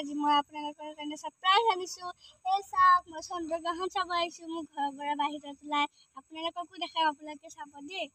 আজি মই আপোনালোকৰ কাৰণে সাৰপ্ৰাইজ আনিছো এই চাওক মই চন্দ্ৰগ্ৰহণ চাব আহিছো মোৰ ঘৰৰ পৰা বাহিৰত ওলাই আপোনালোককো দেখাম আপোনালোকে চাব দেই